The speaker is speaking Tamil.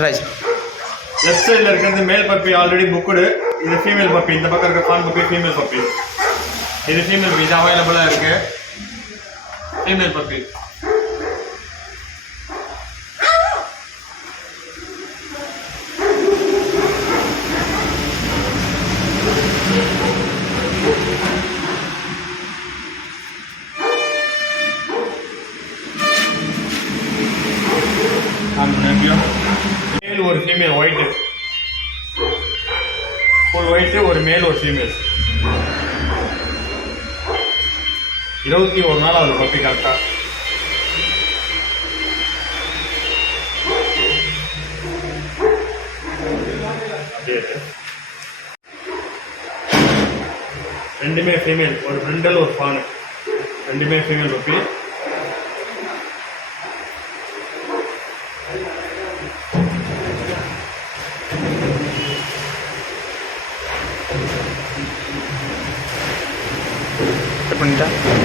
ரைட். லெஃப்ட் சைடில் இருக்கிறது மேல் பப்பி ஆல்ரெடி புக்குடு. இது ஃபீமேல் பப்பி. இந்த பக்கம் இருக்க ஃபான் பப்பி ஃபீமேல் பப்பி. இது ஃபீமேல் பப்பி. இது அவைலபிளாக இருக்கு. Female puppy. மேல் ஒரு ஃபீமேல் ஒயிட்டு, ஃபுல் ஒயிட்டு, ஒரு மேல் ஒரு ஃபீமேல். 21 நாள் அது பப்பி கரெக்டாக. ரெண்டுமே ஃபீமேல், ஒரு பிரிண்டல் ஒரு ஃபானு, ரெண்டுமே ஃபீமேல் பப்பி. கட் பண்ணிட்டா.